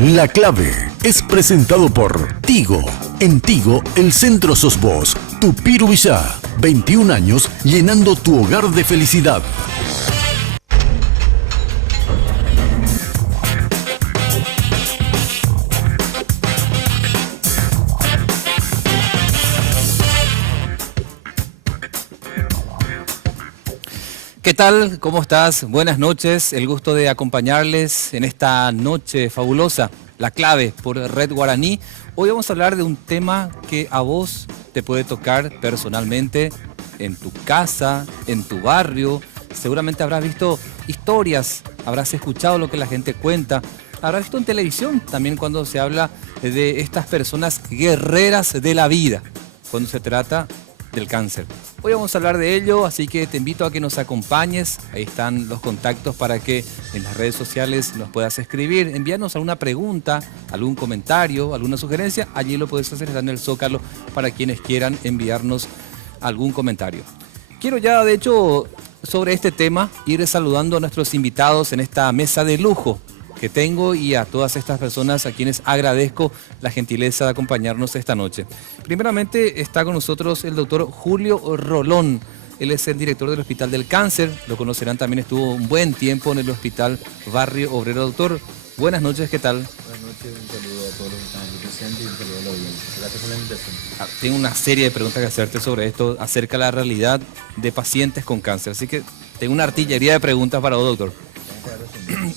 La Clave es presentado por Tigo. En Tigo, el centro sos vos. Tupiru Villá, 21 años llenando tu hogar de felicidad. ¿Qué tal? ¿Cómo estás? Buenas noches. El gusto de acompañarles en esta noche fabulosa. La Clave por Red Guaraní. Hoy vamos a hablar de un tema que a vos te puede tocar personalmente en tu casa, en tu barrio. Seguramente habrás visto historias, habrás escuchado lo que la gente cuenta. Habrás visto en televisión también cuando se habla de estas personas guerreras de la vida, cuando se trata del cáncer. Hoy vamos a hablar de ello, así que te invito a que nos acompañes. Ahí están los contactos para que en las redes sociales nos puedas escribir, enviarnos alguna pregunta, algún comentario, alguna sugerencia. Allí lo puedes hacer, está en el Zócalo para quienes quieran enviarnos algún comentario. Quiero ya, de hecho, sobre este tema, ir saludando a nuestros invitados en esta mesa de lujo que tengo y a todas estas personas a quienes agradezco la gentileza de acompañarnos esta noche. Primeramente está con nosotros el doctor Julio Rolón. Él es el director del Hospital del Cáncer. Lo conocerán, también estuvo un buen tiempo en el Hospital Barrio Obrero. Doctor, buenas noches, ¿qué tal? Buenas noches, un saludo a todos los que están aquí presentes y un saludo a la audiencia. Gracias por la invitación. Tengo una serie de preguntas que hacerte sobre esto, acerca de la realidad de pacientes con cáncer. Así que tengo una artillería de preguntas para vos, doctor.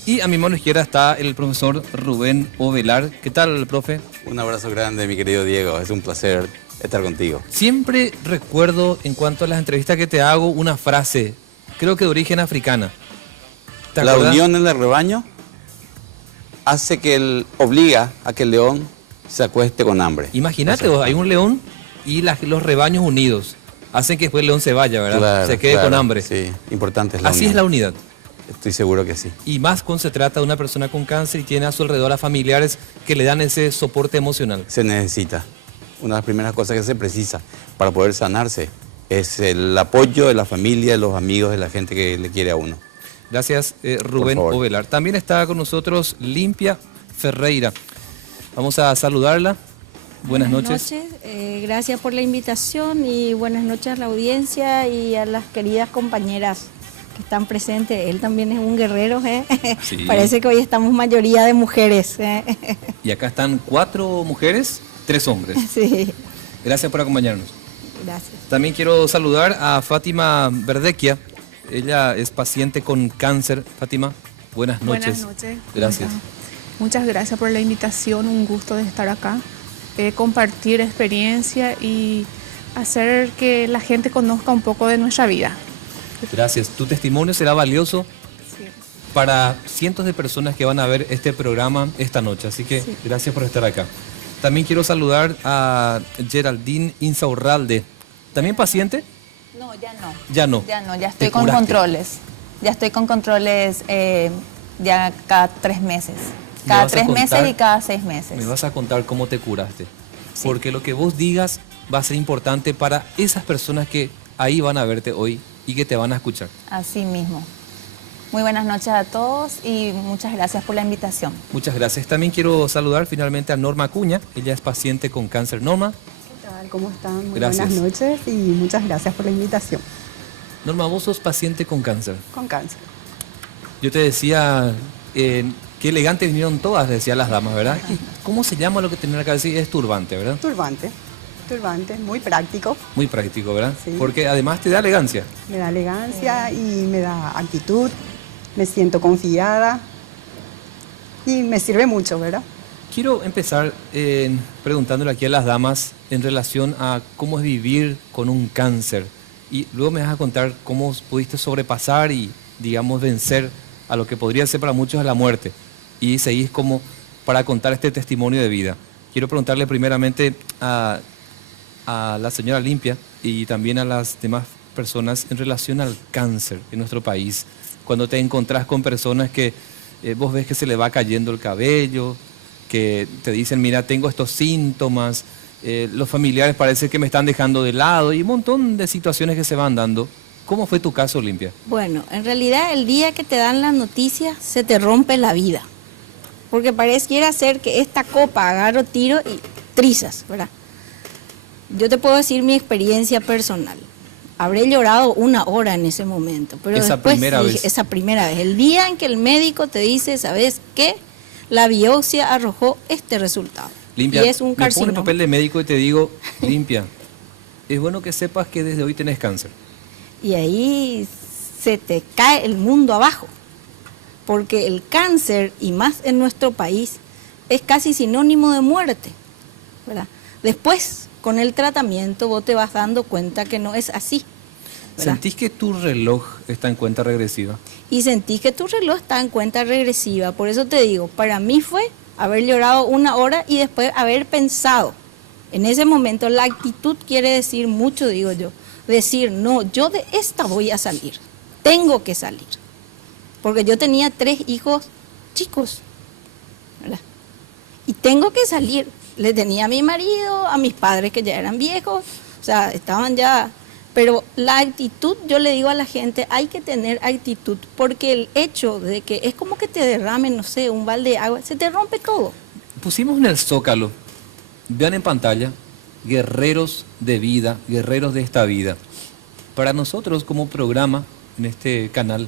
Y a mi mano izquierda está el profesor Rubén Ovelar. ¿Qué tal, profe? Un abrazo grande, mi querido Diego. Es un placer estar contigo. Siempre recuerdo, en cuanto a las entrevistas que te hago, una frase, creo que de origen africana. La unión en el rebaño hace que obliga a que el león se acueste con hambre. Imagínate, hay un león y los rebaños unidos hacen que después el león se vaya, ¿verdad? Claro, se quede con hambre. Sí, importante es la Así unión. es la unidad. Estoy seguro que sí. Y más cuando se trata de una persona con cáncer y tiene a su alrededor a familiares que le dan ese soporte emocional. Se necesita. Una de las primeras cosas que se precisa para poder sanarse es el apoyo de la familia, de los amigos, de la gente que le quiere a uno. Gracias, Rubén Ovelar. También está con nosotros Limpia Ferreira. Vamos a saludarla. Buenas noches. Gracias por la invitación y buenas noches a la audiencia y a las queridas compañeras que están presentes. Él también es un guerrero, ¿eh? Sí. Parece que hoy estamos mayoría de mujeres. Y acá están 4 mujeres, 3 hombres. Sí. Gracias por acompañarnos. Gracias. También quiero saludar a Fátima Verdequia. Ella es paciente con cáncer. Fátima, buenas noches. Buenas noches. Gracias. Muchas gracias por la invitación, un gusto de estar acá, compartir experiencia y hacer que la gente conozca un poco de nuestra vida. Gracias. Tu testimonio será valioso para cientos de personas que van a ver este programa esta noche. Así que gracias por estar acá. También quiero saludar a Geraldine Insaurralde. ¿También paciente? No, ya no. Ya no. Ya no, ya estoy con controles. Ya estoy con controles ya cada 3 meses. Cada 3 meses y cada 6 meses. Me vas a contar cómo te curaste. Sí. Porque lo que vos digas va a ser importante para esas personas que ahí van a verte hoy y que te van a escuchar. Así mismo. Muy buenas noches a todos y muchas gracias por la invitación. Muchas gracias. También quiero saludar finalmente a Norma Acuña. Ella es paciente con cáncer. Norma. ¿Qué tal? ¿Cómo están? Muy Gracias. buenas noches y muchas gracias por la invitación. Norma, vos sos paciente con cáncer. Con cáncer. Yo te decía, qué elegantes vinieron todas, decían las damas, ¿verdad? ¿Cómo se llama lo que tenía acá? Sí, es turbante, ¿verdad? Turbante, muy práctico. Muy práctico, ¿verdad? Sí. Porque además te da elegancia. Me da elegancia y me da actitud, me siento confiada y me sirve mucho, ¿verdad? Quiero empezar preguntándole aquí a las damas en relación a cómo es vivir con un cáncer. Y luego me vas a contar cómo pudiste sobrepasar y, digamos, vencer a lo que podría ser para muchos la muerte. Y seguís como para contar este testimonio de vida. Quiero preguntarle primeramente a la señora Limpia y también a las demás personas en relación al cáncer en nuestro país. Cuando te encontrás con personas que vos ves que se le va cayendo el cabello, que te dicen, mira, tengo estos síntomas, los familiares parece que me están dejando de lado y un montón de situaciones que se van dando. ¿Cómo fue tu caso, Limpia? Bueno, en realidad el día que te dan las noticias se te rompe la vida. porque pareciera ser que esta copa agarro tiro y trizas, ¿verdad? Yo te puedo decir mi experiencia personal. Habré llorado 1 hora en ese momento, pero Esa después primera dije, vez. esa primera vez, el día en que el médico te dice, ¿sabes qué? La biopsia arrojó este resultado. Limpia, Y es un me pongo el carcinoma. papel de médico y te digo, Limpia, es bueno que sepas que desde hoy tenés cáncer. Y ahí se te cae el mundo abajo, porque el cáncer, y más en nuestro país, es casi sinónimo de muerte, ¿verdad? Después, con el tratamiento, vos te vas dando cuenta que no es así, ¿verdad? ¿Sentís que tu reloj está en cuenta regresiva? Y sentís que tu reloj está en cuenta regresiva. Por eso te digo, para mí fue haber llorado 1 hora y después haber pensado. En ese momento la actitud quiere decir mucho, digo yo. Decir, no, yo de esta voy a salir. Tengo que salir. Porque yo tenía 3 hijos chicos, ¿verdad? Y tengo que salir. Le tenía a mi marido, a mis padres que ya eran viejos, o sea, estaban ya... Pero la actitud, yo le digo a la gente, hay que tener actitud, porque el hecho de que es como que te derramen, no sé, un balde de agua, se te rompe todo. Pusimos en el Zócalo, vean en pantalla, guerreros de vida, guerreros de esta vida. Para nosotros como programa en este canal,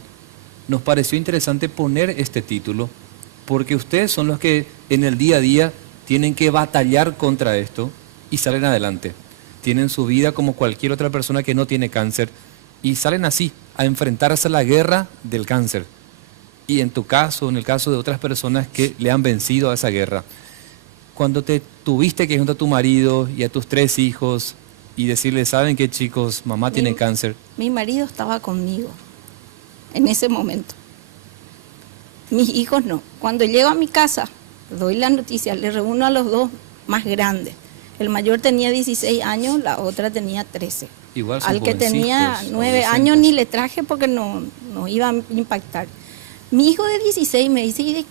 nos pareció interesante poner este título, porque ustedes son los que en el día a día tienen que batallar contra esto y salen adelante. Tienen su vida como cualquier otra persona que no tiene cáncer y salen así, a enfrentarse a la guerra del cáncer. Y en tu caso, en el caso de otras personas que le han vencido a esa guerra. Cuando te tuviste que juntar a tu marido y a tus 3 hijos y decirles, ¿saben qué, chicos? Mamá tiene cáncer. Mi marido estaba conmigo en ese momento. Mis hijos no. Cuando llego a mi casa, doy la noticia, le reúno a los 2 más grandes. El mayor tenía 16 años, la otra tenía 13. Igual son Al que tenía jovencitos, 9 años ni le traje porque no iba a impactar. Mi hijo de 16 me dice, ¿y de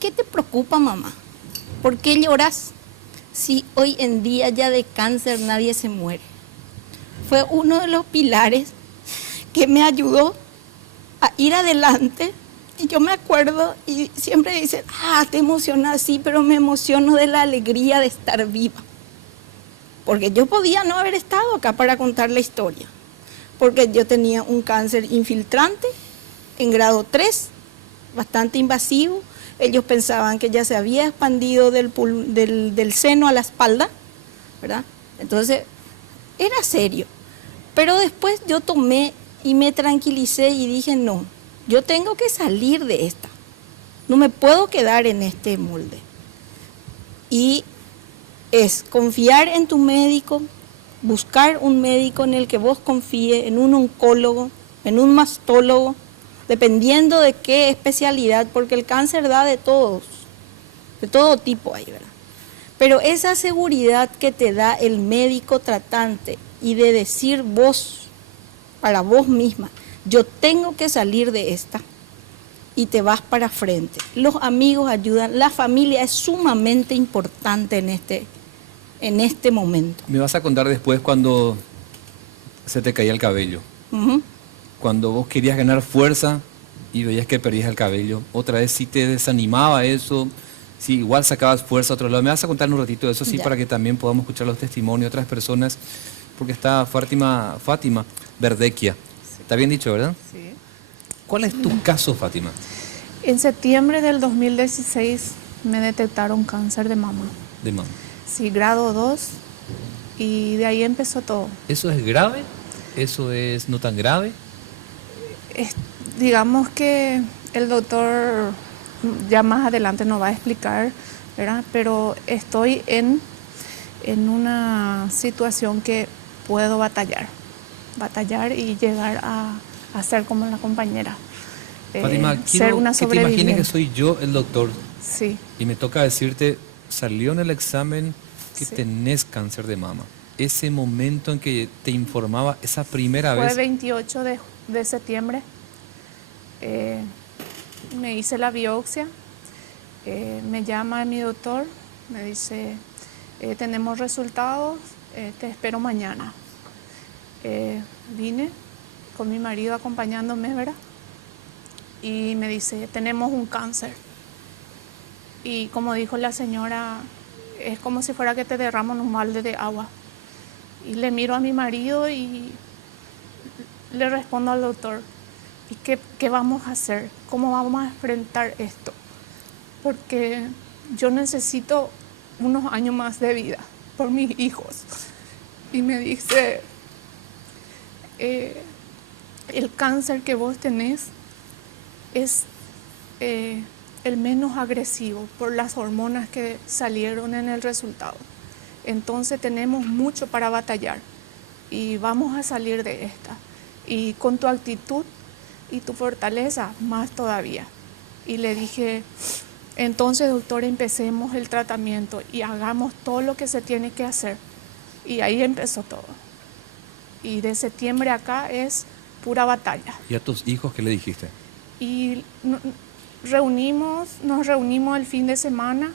qué te preocupa, mamá? ¿Por qué lloras? Si hoy en día ya de cáncer nadie se muere. Fue uno de los pilares que me ayudó a ir adelante. Y yo me acuerdo y siempre dicen, te emocionas, sí, pero me emociono de la alegría de estar viva. Porque yo podía no haber estado acá para contar la historia. Porque yo tenía un cáncer infiltrante en grado 3, bastante invasivo. Ellos pensaban que ya se había expandido del seno a la espalda, ¿verdad? Entonces, era serio. Pero después yo tomé y me tranquilicé y dije, no, yo tengo que salir de esta. No me puedo quedar en este molde. Y es confiar en tu médico, buscar un médico en el que vos confíes, en un oncólogo, en un mastólogo, dependiendo de qué especialidad, porque el cáncer da de todos, de todo tipo ahí, ¿verdad? Pero esa seguridad que te da el médico tratante y de decir vos, para vos misma, yo tengo que salir de esta, y te vas para frente. Los amigos ayudan, la familia es sumamente importante en este momento. Me vas a contar después cuando se te caía el cabello. Cuando vos querías ganar fuerza y veías que perdías el cabello. Otra vez si te desanimaba eso, si igual sacabas fuerza a otro lado. Me vas a contar un ratito de eso, sí, Ya. para que también podamos escuchar los testimonios de otras personas, porque está Fátima Verdequia. ¿Está bien dicho, verdad? Sí. ¿Cuál es tu caso, Fátima? En septiembre del 2016 me detectaron cáncer de mama. De mama. Sí, grado 2, y de ahí empezó todo. ¿Eso es grave? ¿Eso es no tan grave? Digamos que el doctor ya más adelante nos va a explicar, ¿verdad? Pero estoy en una situación que puedo batallar y llegar a ser como la compañera. Fátima, ser quiero una que te imagines que sobreviviente. soy yo el doctor Sí, y me toca decirte, salió en el examen que Sí. tenés cáncer de mama. Ese momento en que te informaba, esa primera fue vez, 28 de septiembre. Me hice la biopsia. Me llama mi doctor, me dice, tenemos resultados, te espero mañana. Vine con mi marido acompañándome, ¿verdad? Y me dice, tenemos un cáncer. y como dijo la señora, es como si fuera que te derraman un balde de agua. Y le miro a mi marido y le respondo al doctor, ¿y qué vamos a hacer? ¿Cómo vamos a enfrentar esto? Porque yo necesito unos años más de vida por mis hijos. Y me dice, el cáncer que vos tenés es el menos agresivo por las hormonas que salieron en el resultado. Entonces tenemos mucho para batallar y vamos a salir de esta. Y con tu actitud y tu fortaleza, más todavía. Y le dije, entonces doctor, empecemos el tratamiento y hagamos todo lo que se tiene que hacer. Y ahí empezó todo. Y de septiembre acá es pura batalla. ¿Y a tus hijos qué le dijiste? Y nos reunimos el fin de semana.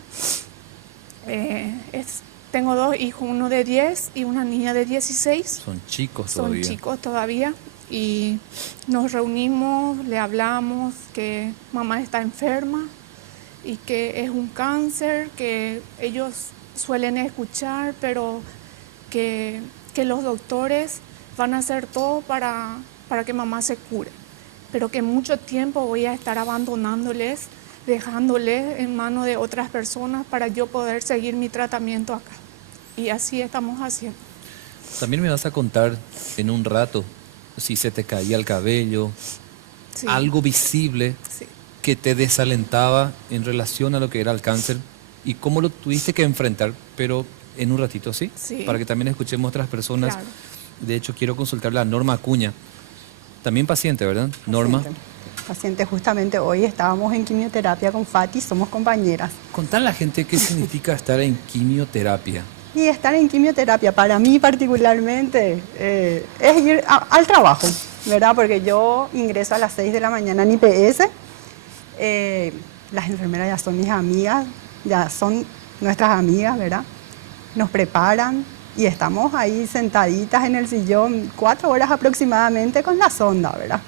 Tengo 2 hijos, uno de 10 y una niña de 16. Son chicos todavía. Son chicos todavía. Y nos reunimos, le hablamos que mamá está enferma y que es un cáncer, que ellos suelen escuchar, pero que los doctores van a hacer todo para que mamá se cure, pero que mucho tiempo voy a estar abandonándoles, dejándoles en manos de otras personas para yo poder seguir mi tratamiento acá. Y así estamos haciendo. También me vas a contar en un rato si se te caía el cabello, Sí. algo visible Sí. que te desalentaba en relación a lo que era el cáncer y cómo lo tuviste que enfrentar, pero en un ratito, ¿sí? Sí. Para que también escuchemos otras personas. Claro. De hecho, quiero consultarle a Norma Acuña, también paciente, ¿verdad? Norma, Paciente, justamente hoy estábamos en quimioterapia con Fati, somos compañeras. contale a la gente qué significa estar en quimioterapia. Y estar en quimioterapia, para mí particularmente, es ir al trabajo, ¿verdad? Porque yo ingreso a las 6 de la mañana en IPS. Las enfermeras ya son mis amigas, ya son nuestras amigas, ¿verdad? Nos preparan y estamos ahí sentaditas en el sillón 4 horas aproximadamente con la sonda, ¿verdad?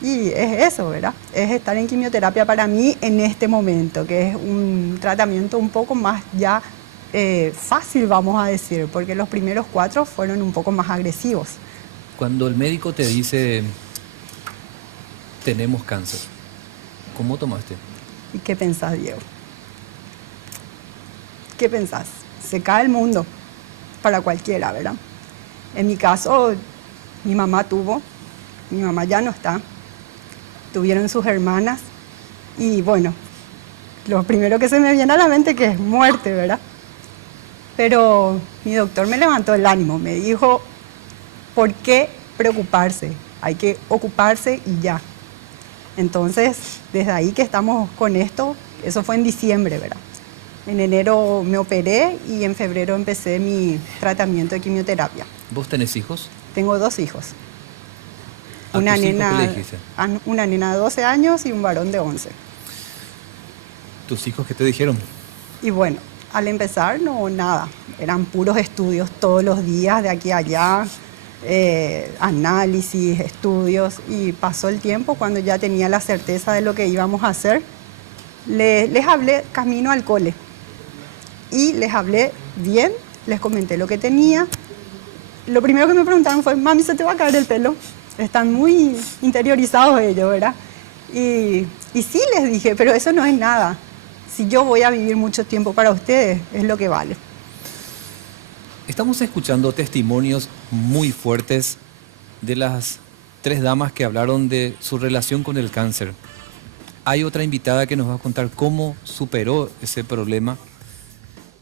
Y es eso, ¿verdad? Es estar en quimioterapia para mí en este momento, que es un tratamiento un poco más ya fácil, vamos a decir, porque los primeros 4 fueron un poco más agresivos. Cuando el médico te dice, tenemos cáncer, ¿cómo tomaste? ¿Y qué pensás, Diego? ¿Qué pensás? Se cae el mundo para cualquiera, ¿verdad? En mi caso, mi mamá ya no está, tuvieron sus hermanas y bueno, lo primero que se me viene a la mente que es muerte, ¿verdad? Pero mi doctor me levantó el ánimo, me dijo, ¿por qué preocuparse? Hay que ocuparse y ya. Entonces, desde ahí que estamos con esto, eso fue en diciembre, ¿verdad? En enero me operé y en febrero empecé mi tratamiento de quimioterapia. ¿Vos tenés hijos? Tengo 2 hijos. ¿A Una tus hijos nena, qué le dijiste? una nena de 12 años y un varón de 11. ¿Tus hijos qué te dijeron? Y bueno, al empezar no nada, eran puros estudios todos los días de aquí a allá, análisis, estudios, y pasó el tiempo cuando ya tenía la certeza de lo que íbamos a hacer. Les hablé camino al cole y les hablé bien, les comenté lo que tenía. Lo primero que me preguntaron fue, mami, ¿se te va a caer el pelo? Están muy interiorizados ellos, ¿verdad? Y sí les dije, pero eso no es nada. Si yo voy a vivir mucho tiempo para ustedes, es lo que vale. Estamos escuchando testimonios muy fuertes de las 3 damas que hablaron de su relación con el cáncer. Hay otra invitada que nos va a contar cómo superó ese problema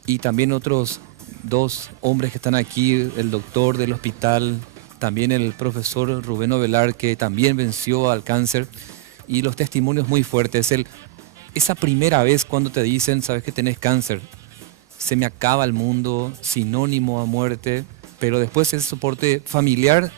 y también otros 2 hombres que están aquí, el doctor del hospital, también el profesor Rubén Ovelar, que también venció al cáncer, y los testimonios muy fuertes. Esa primera vez cuando te dicen, sabes que tenés cáncer, se me acaba el mundo, sinónimo a muerte, pero después ese soporte familiar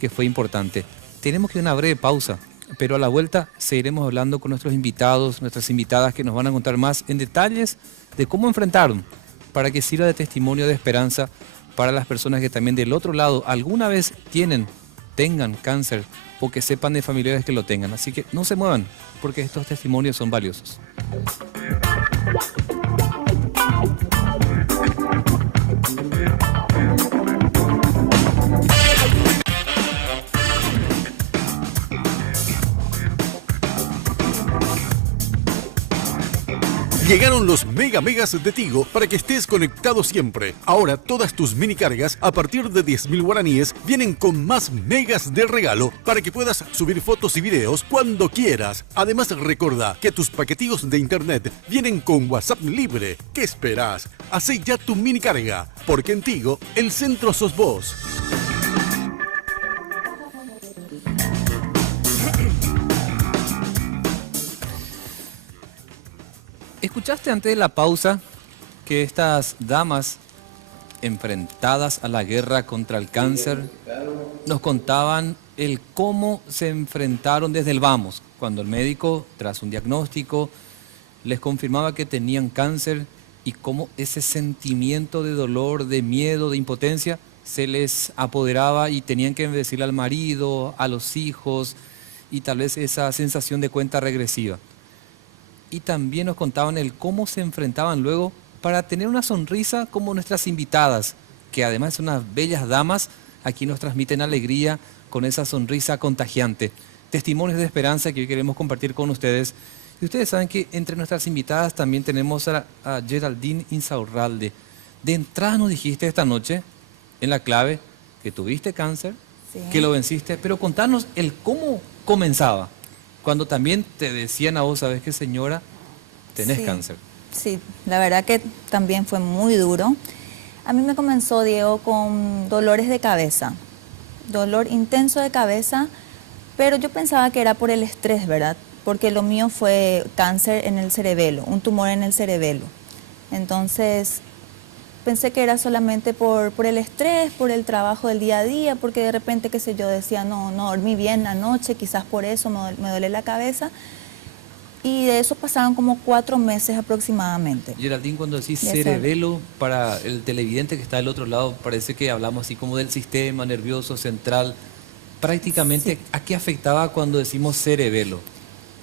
que fue importante. Tenemos que ir a una breve pausa, pero a la vuelta seguiremos hablando con nuestros invitados, nuestras invitadas, que nos van a contar más en detalles de cómo enfrentaron, para que sirva de testimonio de esperanza para las personas que también del otro lado alguna vez tengan cáncer o que sepan de familiares que lo tengan. Así que no se muevan, porque estos testimonios son valiosos. Llegaron los megas de Tigo para que estés conectado siempre. Ahora todas tus mini cargas a partir de 10.000 guaraníes vienen con más megas de regalo para que puedas subir fotos y videos cuando quieras. Además recuerda que tus paquetillos de internet vienen con WhatsApp libre. ¿Qué esperas? Hacé ya tu mini carga, porque en Tigo el centro sos vos. ¿Escuchaste antes de la pausa que estas damas enfrentadas a la guerra contra el cáncer nos contaban el cómo se enfrentaron desde el vamos, cuando el médico, tras un diagnóstico, les confirmaba que tenían cáncer y cómo ese sentimiento de dolor, de miedo, de impotencia se les apoderaba y tenían que decirle al marido, a los hijos y tal vez esa sensación de cuenta regresiva? Y también nos contaban el cómo se enfrentaban luego para tener una sonrisa como nuestras invitadas, que además son unas bellas damas, aquí nos transmiten alegría con esa sonrisa contagiante. Testimonios de esperanza que hoy queremos compartir con ustedes. Y ustedes saben que entre nuestras invitadas también tenemos a Geraldine Insaurralde. De entrada nos dijiste esta noche, en la clave, que tuviste cáncer, sí, que lo venciste, pero contanos el cómo comenzaba. Cuando también te decían a vos, ¿sabes qué, señora? Tenés cáncer. Sí, la verdad que también fue muy duro. A mí me comenzó, Diego, con dolores de cabeza, dolor intenso de cabeza, pero yo pensaba que era por el estrés, ¿verdad? Porque lo mío fue cáncer en el cerebelo, un tumor en el cerebelo. Entonces, pensé que era solamente por el estrés, por el trabajo del día a día, porque de repente, qué sé yo, decía, no dormí bien anoche, quizás por eso me duele la cabeza. Y de eso pasaron como 4 meses aproximadamente. Geraldine, cuando decís cerebelo, para el televidente que está del otro lado, parece que hablamos así como del sistema nervioso central. Prácticamente, sí. ¿A qué afectaba cuando decimos cerebelo?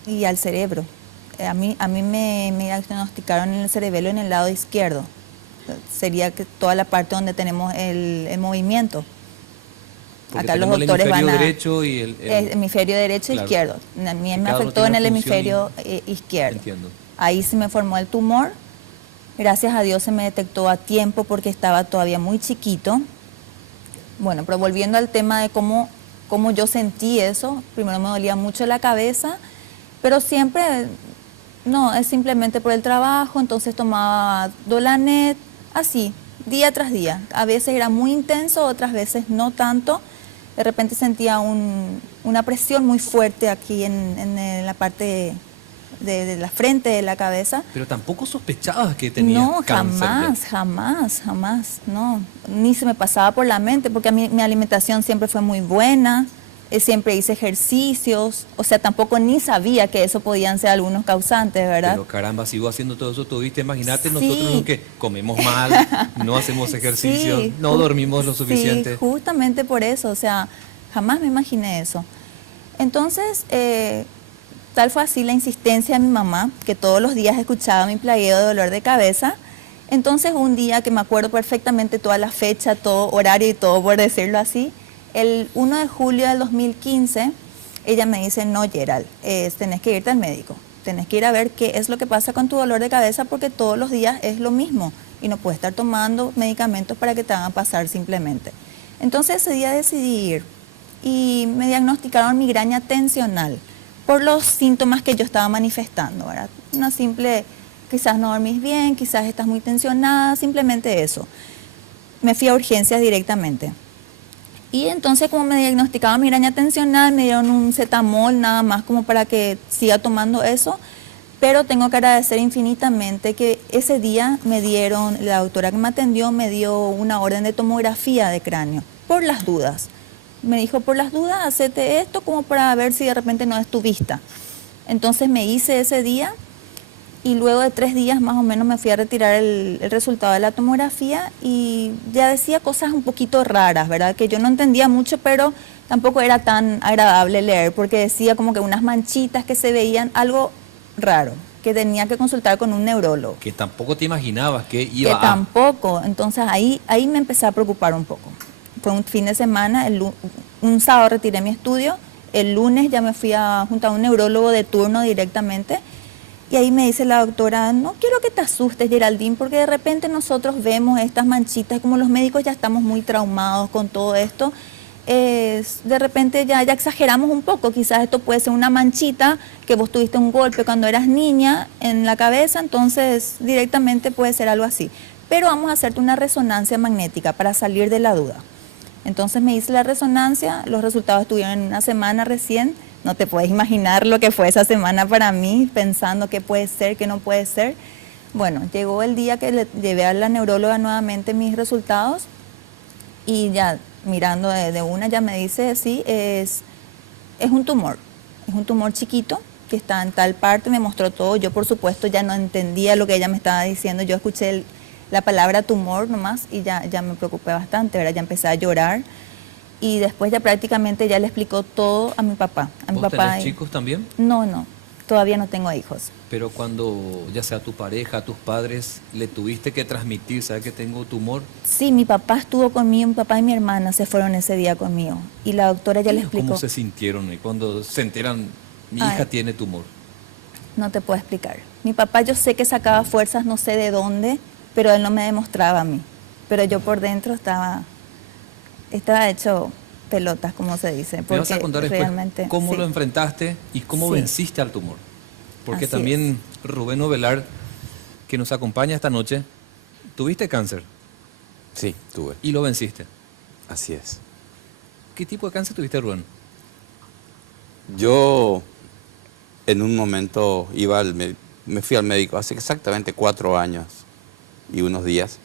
Y al cerebro. A mí me diagnosticaron en el cerebelo en el lado izquierdo. Sería que toda la parte donde tenemos el movimiento. Porque acá los doctores van a... el hemisferio derecho y el hemisferio derecho e izquierdo. A mí me afectó en el hemisferio izquierdo. Entiendo. Ahí se me formó el tumor. Gracias a Dios se me detectó a tiempo porque estaba todavía muy chiquito. Bueno, pero volviendo al tema de cómo yo sentí eso, primero me dolía mucho la cabeza, pero siempre, no, es simplemente por el trabajo, entonces tomaba Dolanet, así, día tras día. A veces era muy intenso, otras veces no tanto. De repente sentía una presión muy fuerte aquí en la parte de la frente de la cabeza. Pero tampoco sospechabas que tenías cáncer. No, jamás, no. Ni se me pasaba por la mente, porque a mí mi alimentación siempre fue muy buena, siempre hice ejercicios, o sea, tampoco ni sabía que eso podían ser algunos causantes, ¿verdad? Pero caramba, sigo haciendo todo eso, tuviste, imagínate nosotros que comemos mal, no hacemos ejercicio, no dormimos lo suficiente. Sí, justamente por eso, o sea, jamás me imaginé eso. Entonces, tal fue así la insistencia de mi mamá, que todos los días escuchaba mi plagueo de dolor de cabeza. Entonces, un día que me acuerdo perfectamente toda la fecha, todo horario y todo, por decirlo así, el 1 de julio del 2015, ella me dice, no, Gerald, tenés que irte al médico, tenés que ir a ver qué es lo que pasa con tu dolor de cabeza porque todos los días es lo mismo y no puedes estar tomando medicamentos para que te hagan pasar simplemente. Entonces ese día decidí ir y me diagnosticaron migraña tensional por los síntomas que yo estaba manifestando, ¿verdad? Una simple, quizás no dormís bien, quizás estás muy tensionada, simplemente eso. Me fui a urgencias directamente. Y entonces, como me diagnosticaban migraña tensional, me dieron un cetamol nada más como para que siga tomando eso. Pero tengo que agradecer infinitamente que ese día me dieron, la doctora que me atendió me dio una orden de tomografía de cráneo, por las dudas. Me dijo, por las dudas, hacete esto como para ver si de repente no es tu vista. Entonces me hice ese día y luego de 3 días más o menos me fui a retirar el resultado de la tomografía y ya decía cosas un poquito raras, ¿verdad? Que yo no entendía mucho, pero tampoco era tan agradable leer porque decía como que unas manchitas que se veían, algo raro, que tenía que consultar con un neurólogo. Que tampoco te imaginabas que Que iba a... tampoco, entonces ahí me empecé a preocupar un poco. Fue un fin de semana, un sábado retiré mi estudio, el lunes ya me fui junto a un neurólogo de turno directamente, y ahí me dice la doctora, no quiero que te asustes, Geraldine, porque de repente nosotros vemos estas manchitas, como los médicos ya estamos muy traumados con todo esto, de repente ya exageramos un poco, quizás esto puede ser una manchita, que vos tuviste un golpe cuando eras niña en la cabeza, entonces directamente puede ser algo así. Pero vamos a hacerte una resonancia magnética para salir de la duda. Entonces me hice la resonancia, los resultados estuvieron en una semana recién, no te puedes imaginar lo que fue esa semana para mí, pensando qué puede ser, qué no puede ser. Bueno, llegó el día que le llevé a la neuróloga nuevamente mis resultados y ya mirando de una ya me dice, sí, es un tumor chiquito que está en tal parte, me mostró todo, yo por supuesto ya no entendía lo que ella me estaba diciendo, yo escuché la palabra tumor nomás y ya me preocupé bastante, ¿verdad? Ya empecé a llorar y después ya prácticamente ya le explicó todo a mi papá. ¿Vos tenés chicos también? No, todavía no tengo hijos. Pero cuando ya sea tu pareja, tus padres, le tuviste que transmitir, ¿sabes que tengo tumor? Sí, mi papá estuvo conmigo, mi papá y mi hermana se fueron ese día conmigo y la doctora ya le explicó. ¿Cómo se sintieron cuando se enteran, mi hija tiene tumor? No te puedo explicar. Mi papá yo sé que sacaba fuerzas, no sé de dónde, pero él no me demostraba a mí. Pero yo por dentro estaba hecho pelotas, como se dice. Me vas a contar después cómo sí. lo enfrentaste y cómo venciste al tumor. Porque Así también Rubén Ovelar, que nos acompaña esta noche, ¿tuviste cáncer? Sí, tuve. ¿Y lo venciste? Así es. ¿Qué tipo de cáncer tuviste, Rubén? Yo en un momento me fui al médico hace exactamente 4 años y unos días.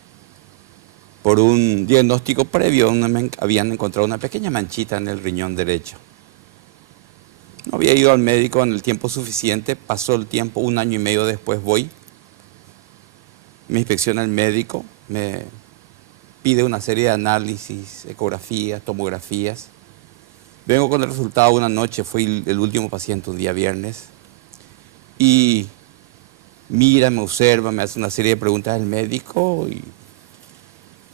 Por un diagnóstico previo me habían encontrado una pequeña manchita en el riñón derecho. No había ido al médico en el tiempo suficiente, pasó el tiempo, 1 año y medio después voy. Me inspecciona el médico, me pide una serie de análisis, ecografías, tomografías. Vengo con el resultado una noche, fui el último paciente un día viernes. Y mira, me observa, me hace una serie de preguntas el médico y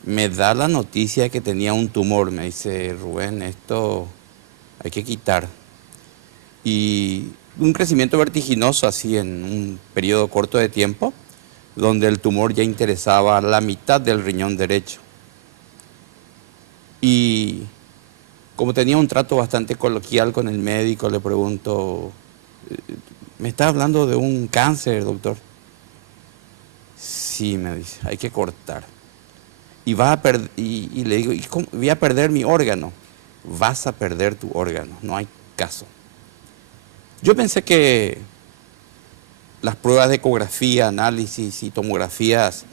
me da la noticia de que tenía un tumor. Me dice, Rubén, esto hay que quitar. Y un crecimiento vertiginoso así en un periodo corto de tiempo, donde el tumor ya interesaba la mitad del riñón derecho. Y como tenía un trato bastante coloquial con el médico, le pregunto, ¿me está hablando de un cáncer, doctor? Sí, me dice, hay que cortar. Y le digo, ¿y cómo? Voy a perder mi órgano. Vas a perder tu órgano, no hay caso. Yo pensé que las pruebas de ecografía, análisis y tomografías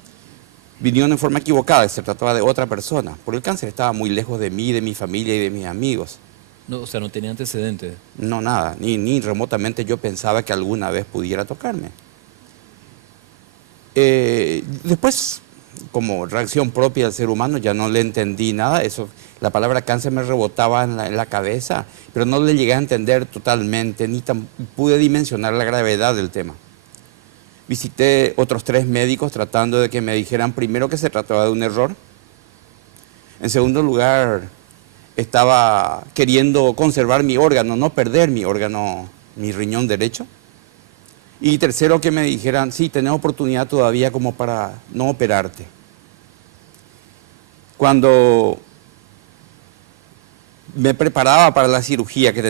vinieron en forma equivocada, se trataba de otra persona, porque el cáncer estaba muy lejos de mí, de mi familia y de mis amigos. No, o sea, no tenía antecedentes. No, nada, ni remotamente yo pensaba que alguna vez pudiera tocarme. Después, como reacción propia del ser humano, ya no le entendí nada. La palabra cáncer me rebotaba en la cabeza, pero no le llegué a entender totalmente, ni pude dimensionar la gravedad del tema. Visité otros 3 médicos tratando de que me dijeran primero que se trataba de un error. En segundo lugar, estaba queriendo conservar mi órgano, no perder mi órgano, mi riñón derecho. Y tercero, que me dijeran, sí, tenés oportunidad todavía como para no operarte. Cuando me preparaba para la cirugía que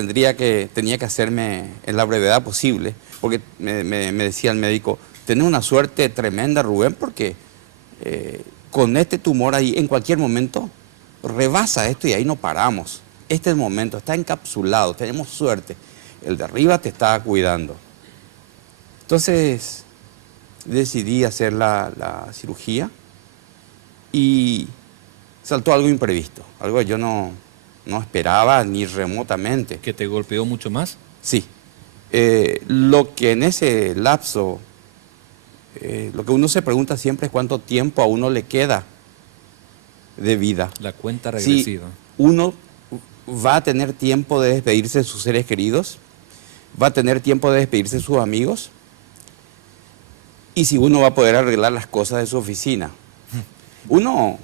tenía que hacerme en la brevedad posible, porque me decía el médico, tenés una suerte tremenda, Rubén, porque con este tumor ahí en cualquier momento rebasa esto y ahí no paramos. Este es el momento, está encapsulado, tenemos suerte. El de arriba te está cuidando. Entonces decidí hacer la cirugía y saltó algo imprevisto, algo que yo no esperaba ni remotamente. ¿Que te golpeó mucho más? Sí. Lo que en ese lapso, lo que uno se pregunta siempre es cuánto tiempo a uno le queda de vida. La cuenta regresiva. Si uno va a tener tiempo de despedirse de sus seres queridos, va a tener tiempo de despedirse de sus amigos, y si uno va a poder arreglar las cosas de su oficina. Uno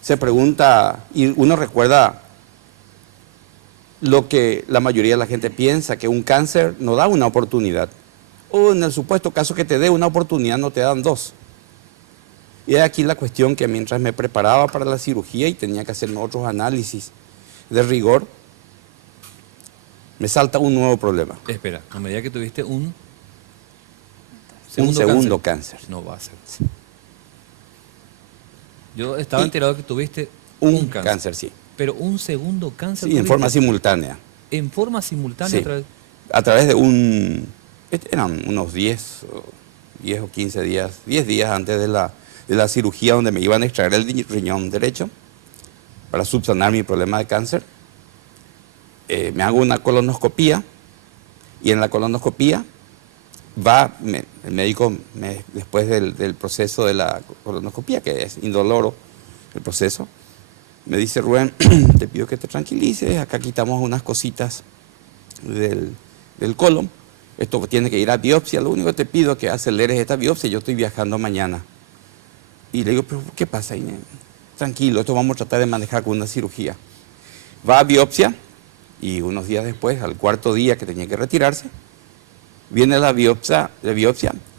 se pregunta y uno recuerda lo que la mayoría de la gente piensa, que un cáncer no da una oportunidad. O en el supuesto caso que te dé una oportunidad, no te dan dos. Y aquí la cuestión que mientras me preparaba para la cirugía y tenía que hacer otros análisis de rigor, me salta un nuevo problema. Espera, a medida que tuviste un segundo cáncer. No va a ser. Yo estaba enterado que tuviste un cáncer, sí. Pero un segundo cáncer. Sí, en forma simultánea. En forma simultánea. Sí. A través de eran unos 10 o 15 días, 10 días antes de la cirugía donde me iban a extraer el riñón derecho para subsanar mi problema de cáncer. Me hago una colonoscopía y en la colonoscopía el médico, después del proceso de la colonoscopía, que es indoloro el proceso, me dice: Rubén, te pido que te tranquilices, acá quitamos unas cositas del colon, esto tiene que ir a biopsia, lo único que te pido es que aceleres esta biopsia, yo estoy viajando mañana. Y le digo: pero ¿qué pasa, Inés? Tranquilo, esto vamos a tratar de manejar con una cirugía. Va a biopsia y unos días después, al cuarto día que tenía que retirarse, viene la biopsia,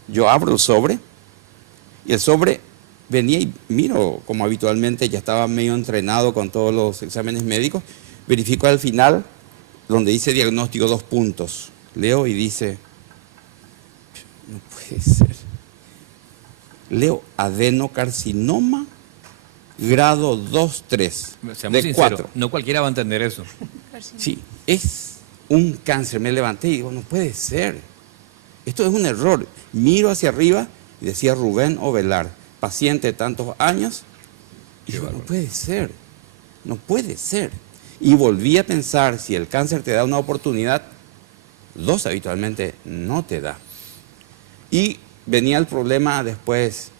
yo abro el sobre y el sobre venía y miro, como habitualmente ya estaba medio entrenado con todos los exámenes médicos, verifico al final donde dice diagnóstico 2 puntos, leo y dice: no puede ser, leo adenocarcinoma grado 2-3 de 4. No cualquiera va a entender eso. Sí, es un cáncer. Me levanté y digo: no puede ser, esto es un error. Miro hacia arriba y decía Rubén Ovelar, paciente de tantos años, y digo: no puede ser, no puede ser. Y volví a pensar, si el cáncer te da una oportunidad, 2 habitualmente no te da. Y venía el problema después,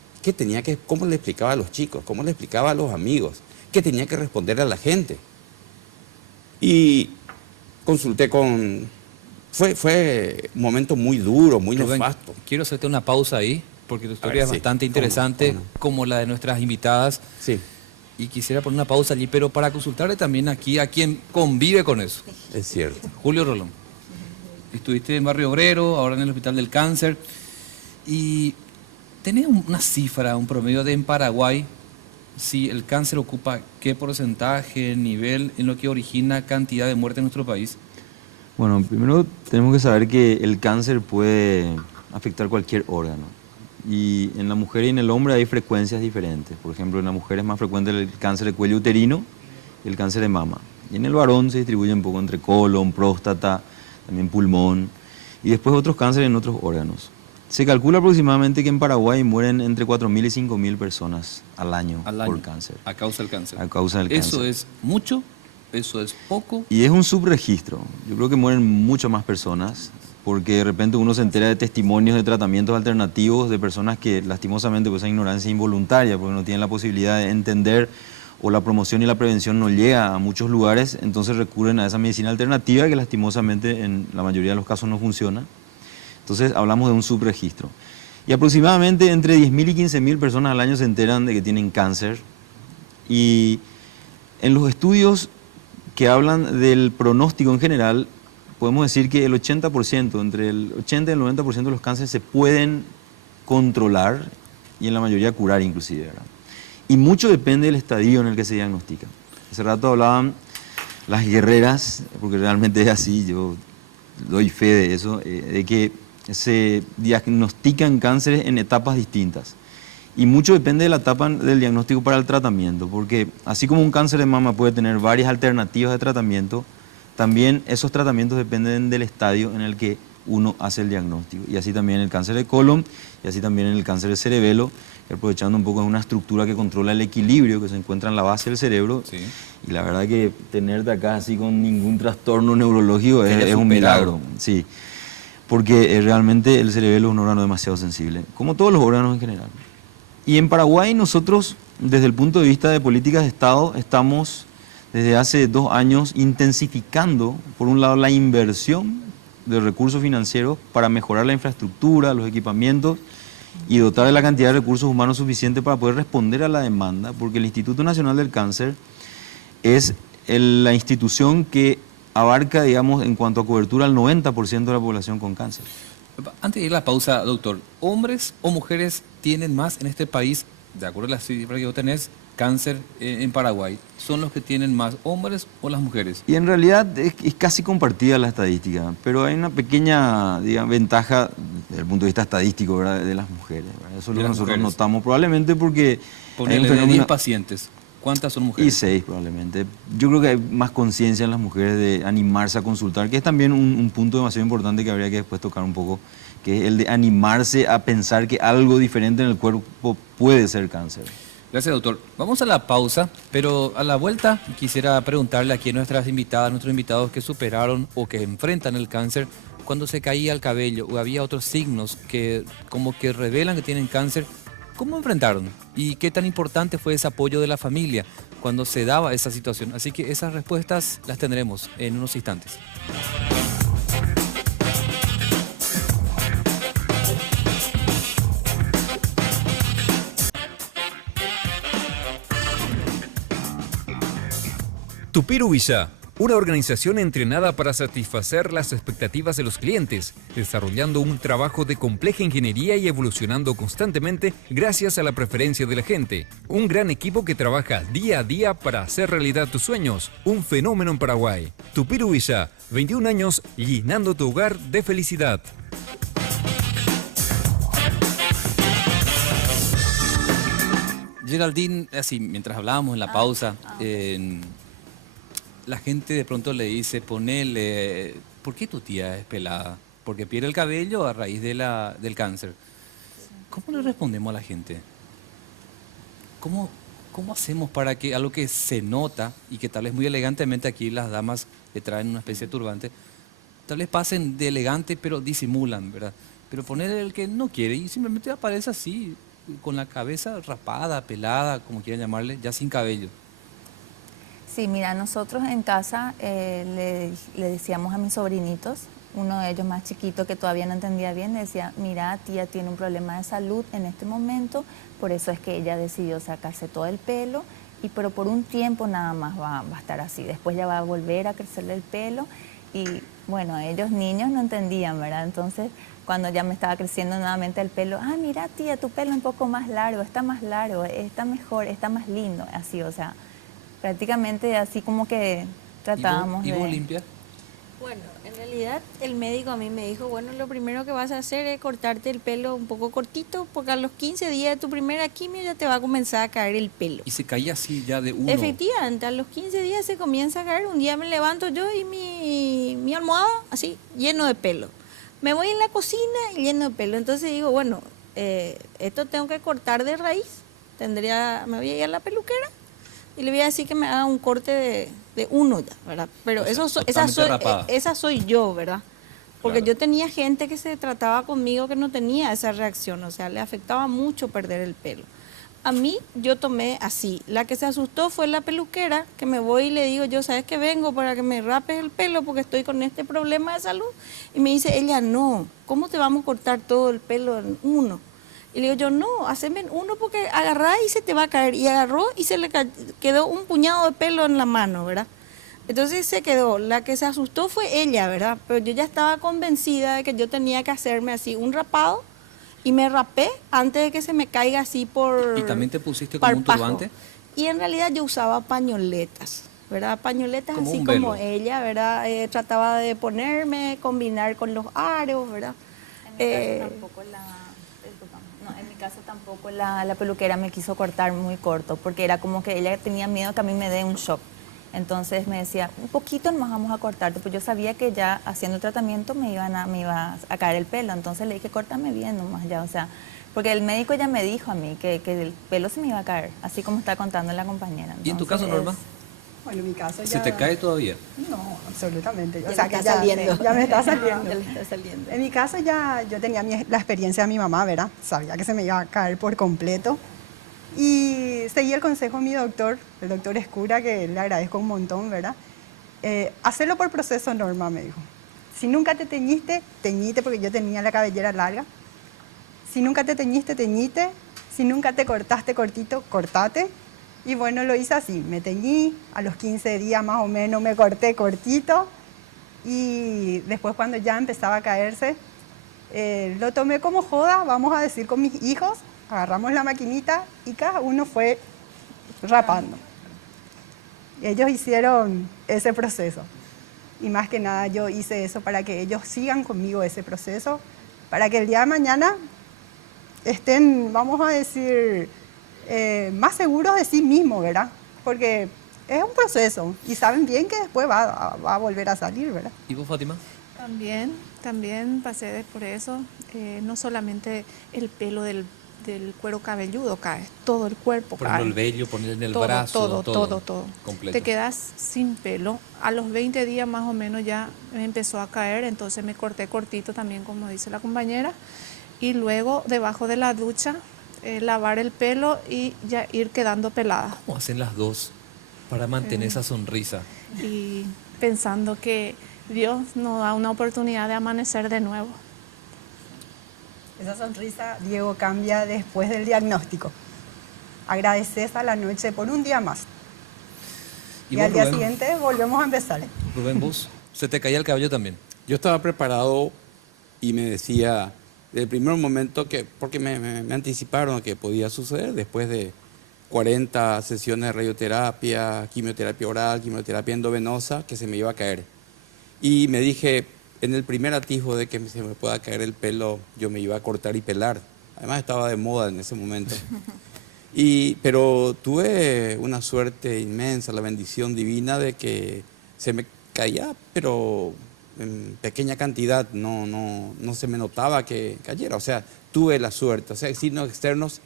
¿cómo le explicaba a los chicos? ¿Cómo le explicaba a los amigos? ¿Qué tenía que responder a la gente? Y consulté Fue un momento muy duro, muy nefasto. Quiero hacerte una pausa ahí, porque tu historia es bastante interesante, como la de nuestras invitadas. Sí. Y quisiera poner una pausa allí, pero para consultarle también aquí a quien convive con eso. Es cierto. Julio Rolón. Estuviste en Barrio Obrero, ahora en el Hospital del Cáncer. Y tenés una cifra, un promedio de en Paraguay, si el cáncer ocupa qué porcentaje, nivel, en lo que origina cantidad de muerte en nuestro país. Bueno, primero tenemos que saber que el cáncer puede afectar cualquier órgano. Y en la mujer y en el hombre hay frecuencias diferentes. Por ejemplo, en la mujer es más frecuente el cáncer de cuello uterino y el cáncer de mama. Y en el varón se distribuye un poco entre colon, próstata, también pulmón y después otros cánceres en otros órganos. Se calcula aproximadamente que en Paraguay mueren entre 4.000 y 5.000 personas al año por cáncer. A causa del cáncer. A causa del cáncer. ¿Eso es mucho? ¿Eso es poco? Y es un subregistro. Yo creo que mueren muchas más personas, porque de repente uno se entera de testimonios de tratamientos alternativos de personas que lastimosamente por esa ignorancia involuntaria, porque no tienen la posibilidad de entender o la promoción y la prevención no llega a muchos lugares, entonces recurren a esa medicina alternativa que lastimosamente en la mayoría de los casos no funciona. Entonces hablamos de un subregistro. Y aproximadamente entre 10.000 y 15.000 personas al año se enteran de que tienen cáncer. Y en los estudios que hablan del pronóstico en general, podemos decir que el 80%, entre el 80 y el 90% de los cánceres se pueden controlar y en la mayoría curar inclusive, ¿verdad? Y mucho depende del estadio en el que se diagnostica. Hace rato hablaban las guerreras, porque realmente es así, yo doy fe de eso, de que se diagnostican cánceres en etapas distintas. Y mucho depende de la etapa del diagnóstico para el tratamiento, porque así como un cáncer de mama puede tener varias alternativas de tratamiento, también esos tratamientos dependen del estadio en el que uno hace el diagnóstico. Y así también el cáncer de colon, y así también el cáncer de cerebelo, que aprovechando un poco es una estructura que controla el equilibrio que se encuentra en la base del cerebro. Sí. Y la verdad que tenerte acá así con ningún trastorno neurológico es un milagro. Sí, porque realmente el cerebelo es un órgano demasiado sensible, como todos los órganos en general. Y en Paraguay nosotros, desde el punto de vista de políticas de Estado, estamos desde hace 2 años intensificando, por un lado, la inversión de recursos financieros para mejorar la infraestructura, los equipamientos, y dotar de la cantidad de recursos humanos suficiente para poder responder a la demanda, porque el Instituto Nacional del Cáncer es la institución que abarca, digamos, en cuanto a cobertura, al 90% de la población con cáncer. Antes de ir a la pausa, doctor, ¿hombres o mujeres tienen más en este país, de acuerdo a las cifras que vos tenés, cáncer en Paraguay? ¿Son los que tienen más hombres o las mujeres? Y en realidad es casi compartida la estadística, pero hay una pequeña, digamos, ventaja desde el punto de vista estadístico, ¿verdad?, de las mujeres, ¿verdad? Eso es lo que nosotros notamos probablemente porque Ponele de 10 pacientes, ¿cuántas son mujeres? Y 6 probablemente. Yo creo que hay más conciencia en las mujeres de animarse a consultar, que es también un punto demasiado importante que habría que después tocar un poco, que es el de animarse a pensar que algo diferente en el cuerpo puede ser cáncer. Gracias, doctor. Vamos a la pausa, pero a la vuelta quisiera preguntarle aquí a nuestras invitadas, nuestros invitados que superaron o que enfrentan el cáncer cuando se caía el cabello o había otros signos que como que revelan que tienen cáncer. ¿Cómo enfrentaron? ¿Y qué tan importante fue ese apoyo de la familia cuando se daba esa situación? Así que esas respuestas las tendremos en unos instantes. Tupiru Villa, una organización entrenada para satisfacer las expectativas de los clientes, desarrollando un trabajo de compleja ingeniería y evolucionando constantemente gracias a la preferencia de la gente. Un gran equipo que trabaja día a día para hacer realidad tus sueños. Un fenómeno en Paraguay. Tupiru Villa, 21 años llenando tu hogar de felicidad. Geraldine, así, mientras hablábamos en la pausa, la gente de pronto le dice, ponele, ¿por qué tu tía es pelada? Porque pierde el cabello a raíz del cáncer. ¿Cómo le respondemos a la gente? ¿Cómo hacemos para que algo que se nota y que tal vez muy elegantemente aquí las damas le traen una especie de turbante, tal vez pasen de elegante pero disimulan, ¿verdad? Pero poner el que no quiere y simplemente aparece así, con la cabeza rapada, pelada, como quieran llamarle, ya sin cabello. Sí, mira, nosotros en casa le decíamos a mis sobrinitos, uno de ellos más chiquito que todavía no entendía bien, le decía, mira, tía tiene un problema de salud en este momento, por eso es que ella decidió sacarse todo el pelo, pero por un tiempo nada más va a estar así, después ya va a volver a crecerle el pelo y bueno, ellos niños no entendían, ¿verdad? Entonces, cuando ya me estaba creciendo nuevamente el pelo, mira, tía, tu pelo un poco más largo, está mejor, está más lindo, así, o sea, prácticamente así como que tratábamos ¿Y vos limpia? Bueno, en realidad el médico a mí me dijo, bueno, lo primero que vas a hacer es cortarte el pelo un poco cortito, porque a los 15 días de tu primera quimio ya te va a comenzar a caer el pelo. Y se caía así ya de uno. Efectivamente, a los 15 días se comienza a caer, un día me levanto yo y mi almohada así, lleno de pelo. Me voy en la cocina y lleno de pelo, entonces digo, bueno, esto tengo que cortar de raíz, me voy a ir a la peluquera y le voy a decir que me haga un corte de uno ya, ¿verdad? Pero o sea, esa soy yo, ¿verdad? Porque claro, yo tenía gente que se trataba conmigo que no tenía esa reacción, o sea, le afectaba mucho perder el pelo. A mí, yo tomé así. La que se asustó fue la peluquera, que me voy y le digo, yo, ¿sabes que vengo para que me rapes el pelo porque estoy con este problema de salud? Y me dice, ella, no, ¿cómo te vamos a cortar todo el pelo en uno? Y le digo yo, no, haceme en uno porque agarrá y se te va a caer. Y agarró y se le quedó un puñado de pelo en la mano, ¿verdad? Entonces se quedó. La que se asustó fue ella, ¿verdad? Pero yo ya estaba convencida de que yo tenía que hacerme así un rapado y me rapé antes de que se me caiga así por... ¿Y también te pusiste como un turbante? Y en realidad yo usaba pañoletas, ¿verdad? Pañoletas como así como ella, ¿verdad? Trataba de ponerme, combinar con los aros, ¿verdad? En mi caso tampoco la peluquera me quiso cortar muy corto, porque era como que ella tenía miedo que a mí me dé un shock. Entonces me decía, un poquito nomás vamos a cortarte, pues yo sabía que ya haciendo el tratamiento me iba a caer el pelo, entonces le dije, córtame bien nomás ya, o sea, porque el médico ya me dijo a mí que el pelo se me iba a caer, así como está contando la compañera. Entonces, ¿y en tu caso, Norma? Bueno, en mi caso ya... ¿Se te cae todavía? No, absolutamente. Ya o sea, que ya me está saliendo. Ya le está saliendo. En mi caso ya yo tenía la experiencia de mi mamá, ¿verdad? Sabía que se me iba a caer por completo. Y seguí el consejo de mi doctor, el doctor Escura, que le agradezco un montón, ¿verdad? Hacerlo por proceso, Norma, me dijo. Si nunca te teñiste, teñite, porque yo tenía la cabellera larga. Si nunca te teñiste, teñite. Si nunca te cortaste cortito, cortate. Y bueno, lo hice así. Me teñí, a los 15 días más o menos me corté cortito. Y después cuando ya empezaba a caerse, lo tomé como joda, vamos a decir, con mis hijos. Agarramos la maquinita y cada uno fue rapando. Ellos hicieron ese proceso. Y más que nada yo hice eso para que ellos sigan conmigo ese proceso, para que el día de mañana estén, vamos a decir, más seguros de sí mismos, ¿verdad? Porque es un proceso y saben bien que después va a volver a salir, ¿verdad? ¿Y vos, Fátima? También pasé por eso. No solamente el pelo del cuero cabelludo cae, todo el cuerpo Por cae. ejemplo, el vello, poner en el todo, brazo, todo. completo. Te quedas sin pelo. A los 20 días más o menos ya me empezó a caer, entonces me corté cortito también, como dice la compañera. Y luego, debajo de la ducha, lavar el pelo y ya ir quedando pelada. ¿Cómo hacen las dos para mantener esa sonrisa? Y pensando que Dios nos da una oportunidad de amanecer de nuevo. Esa sonrisa, Diego, cambia después del diagnóstico. Agradeces a la noche por un día más. Y al día siguiente volvemos a empezar. Rubén, vos, ¿se te caía el cabello también? Yo estaba preparado y me decía, desde el primer momento, porque me anticiparon que podía suceder después de 40 sesiones de radioterapia, quimioterapia oral, quimioterapia endovenosa, que se me iba a caer. Y me dije, en el primer atisbo de que se me pueda caer el pelo, yo me iba a cortar y pelar. Además estaba de moda en ese momento. Pero tuve una suerte inmensa, la bendición divina de que se me caía, pero en pequeña cantidad, no se me notaba que cayera. O sea, tuve la suerte. O sea, signos externos,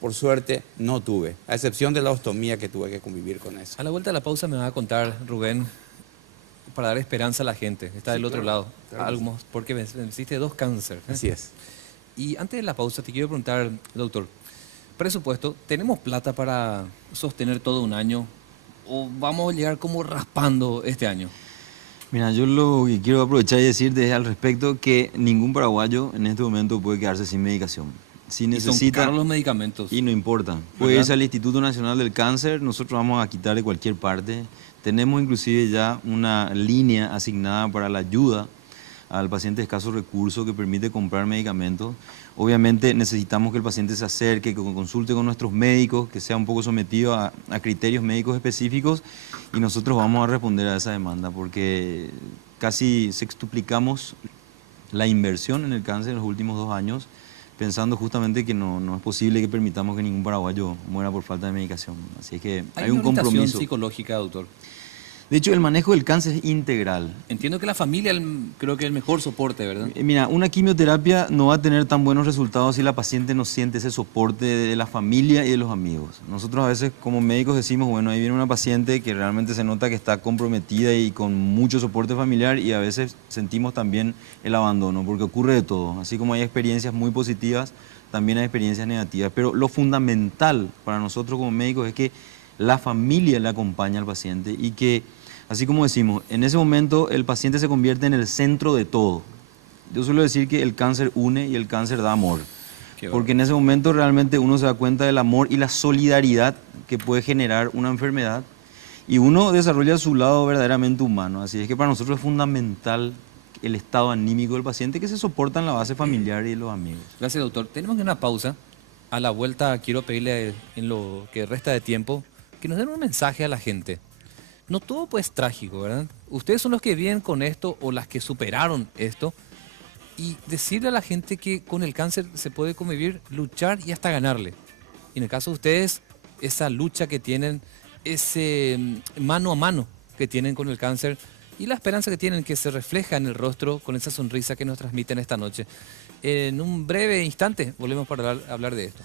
por suerte, no tuve. A excepción de la ostomía que tuve que convivir con eso. A la vuelta de la pausa me va a contar, Rubén, para dar esperanza a la gente. Está del otro lado. Claro. Porque venciste 2 cánceres. Así es. Y antes de la pausa te quiero preguntar, doctor, presupuesto, ¿tenemos plata para sostener todo un año o vamos a llegar como raspando este año? Mira, yo lo que quiero aprovechar y decirte al respecto que ningún paraguayo en este momento puede quedarse sin medicación. Si necesita, son caros los medicamentos. Y no importa. Puede irse al Instituto Nacional del Cáncer, nosotros vamos a quitar de cualquier parte. Tenemos inclusive ya una línea asignada para la ayuda al paciente de escasos recursos que permite comprar medicamentos. Obviamente necesitamos que el paciente se acerque, que consulte con nuestros médicos, que sea un poco sometido a criterios médicos específicos y nosotros vamos a responder a esa demanda porque casi sextuplicamos la inversión en el cáncer en los últimos 2 años, pensando justamente que no es posible que permitamos que ningún paraguayo muera por falta de medicación. Así es que hay un compromiso. ¿Hay una psicológica, doctor? De hecho, el manejo del cáncer es integral. Entiendo que la familia creo que es el mejor soporte, ¿verdad? Mira, una quimioterapia no va a tener tan buenos resultados si la paciente no siente ese soporte de la familia y de los amigos. Nosotros a veces como médicos decimos, bueno, ahí viene una paciente que realmente se nota que está comprometida y con mucho soporte familiar y a veces sentimos también el abandono, porque ocurre de todo. Así como hay experiencias muy positivas, también hay experiencias negativas. Pero lo fundamental para nosotros como médicos es que la familia le acompaña al paciente y que, así como decimos, en ese momento el paciente se convierte en el centro de todo. Yo suelo decir que el cáncer une y el cáncer da amor. Porque en ese momento realmente uno se da cuenta del amor y la solidaridad que puede generar una enfermedad y uno desarrolla su lado verdaderamente humano. Así es que para nosotros es fundamental el estado anímico del paciente que se soporta en la base familiar y de los amigos. Gracias, doctor. Tenemos una pausa. A la vuelta quiero pedirle en lo que resta de tiempo que nos den un mensaje a la gente. No todo pues trágico, ¿verdad? Ustedes son los que viven con esto o las que superaron esto y decirle a la gente que con el cáncer se puede convivir, luchar y hasta ganarle. Y en el caso de ustedes, esa lucha que tienen, ese mano a mano que tienen con el cáncer y la esperanza que tienen que se refleja en el rostro con esa sonrisa que nos transmiten esta noche. En un breve instante volvemos para hablar de esto.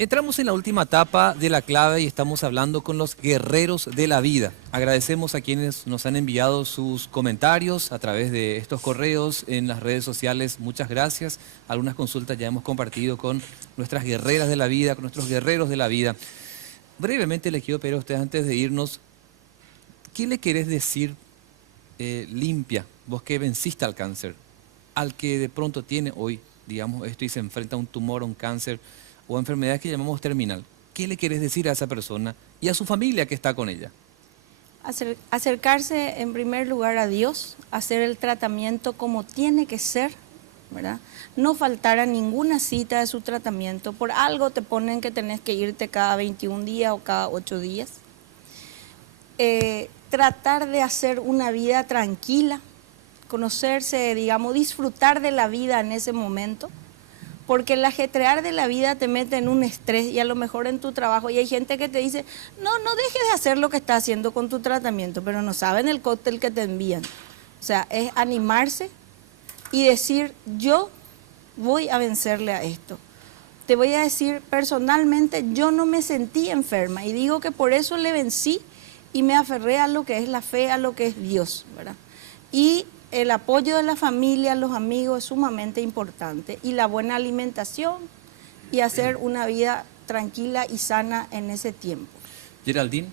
Entramos en la última etapa de la clave y estamos hablando con los guerreros de la vida. Agradecemos a quienes nos han enviado sus comentarios a través de estos correos en las redes sociales. Muchas gracias. Algunas consultas ya hemos compartido con nuestras guerreras de la vida, con nuestros guerreros de la vida. Brevemente les quiero pedir a ustedes antes de irnos, ¿qué le querés decir, Limpia, vos que venciste al cáncer, al que de pronto tiene hoy, digamos, esto y se enfrenta a un tumor, a un cáncer, o enfermedades que llamamos terminal? ¿Qué le quieres decir a esa persona y a su familia que está con ella? Acercarse en primer lugar a Dios, hacer el tratamiento como tiene que ser, ¿verdad? No faltar a ninguna cita de su tratamiento. Por algo te ponen que tenés que irte cada 21 días o cada 8 días. Tratar de hacer una vida tranquila, conocerse, digamos, disfrutar de la vida en ese momento. Porque el ajetrear de la vida te mete en un estrés y a lo mejor en tu trabajo. Y hay gente que te dice, no dejes de hacer lo que estás haciendo con tu tratamiento, pero no saben el cóctel que te envían. O sea, es animarse y decir, yo voy a vencerle a esto. Te voy a decir, personalmente, yo no me sentí enferma y digo que por eso le vencí y me aferré a lo que es la fe, a lo que es Dios, ¿verdad? Y el apoyo de la familia, los amigos es sumamente importante y la buena alimentación y hacer una vida tranquila y sana en ese tiempo. Geraldine,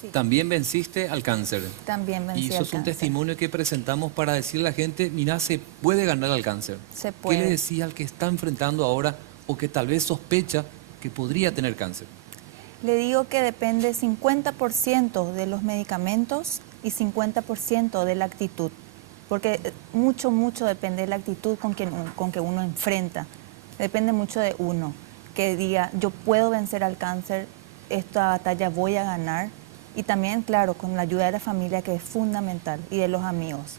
Sí. también venciste al cáncer. También vencí Y al sos un cáncer. testimonio que presentamos para decirle a la gente, mira, se puede ganar al cáncer. Se ¿Qué puede. le decía al que está enfrentando ahora o que tal vez sospecha que podría tener cáncer? Le digo que depende 50% de los medicamentos y 50% de la actitud, porque mucho depende de la actitud con que uno enfrenta. Depende mucho de uno, que diga, yo puedo vencer al cáncer, esta batalla voy a ganar. Y también, claro, con la ayuda de la familia, que es fundamental, y de los amigos.